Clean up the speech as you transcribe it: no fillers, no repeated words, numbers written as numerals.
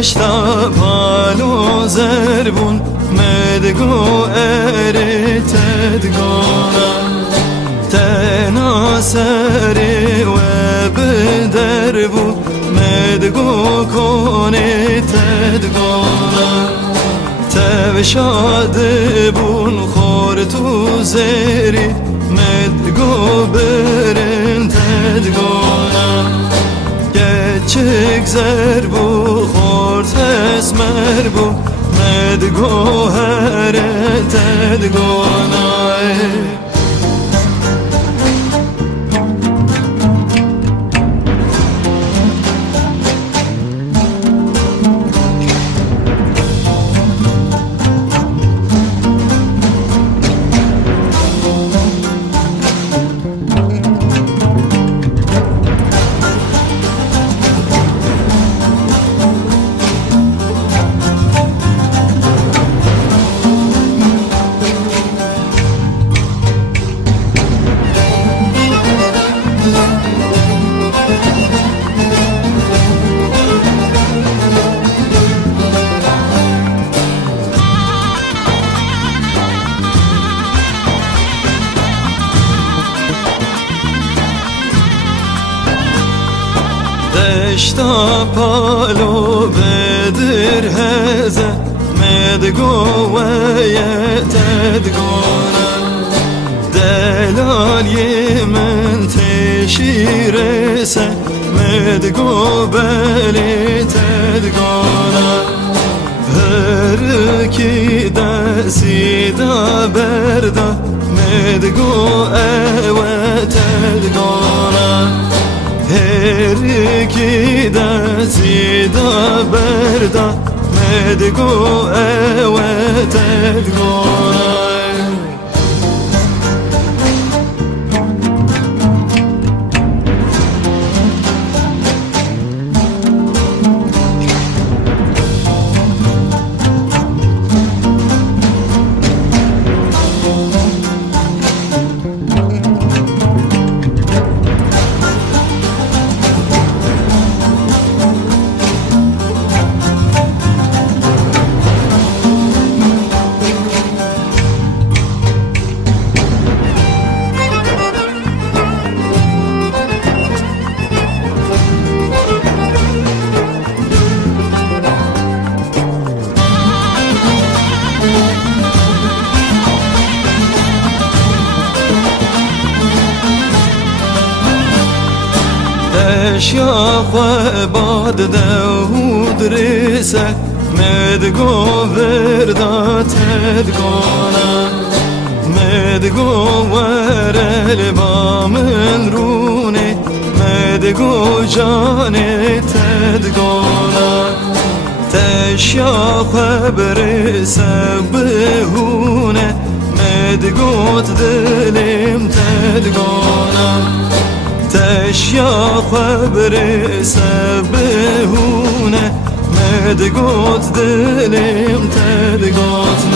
دشتا پالو زربون مدگو ارتدگونا تناسری و بدربو مدگو کنی تدگونا تبشاد بون خور تو زری مدگو برن تدگونا گچک زربو خورت اسمر بو مدگو هر تدگونای دشتا پالو بدر هزه مدگو و یتدگونا دلال من تشیرسه مدگو بلی تدگونا هر کی دسی دا بردا مدگو او تدگونا هر کی دسی دا بردا مدگو او تدگونا اشیا خواباد داود رسه مدگو وردا تدگونا مدگو ورل با من رونه مدگو جان تدگونا تشیا خواب رسه بهونه مدگو دلم تدگونا تشیا خبر سبهونه مدگوت دلم تدگوت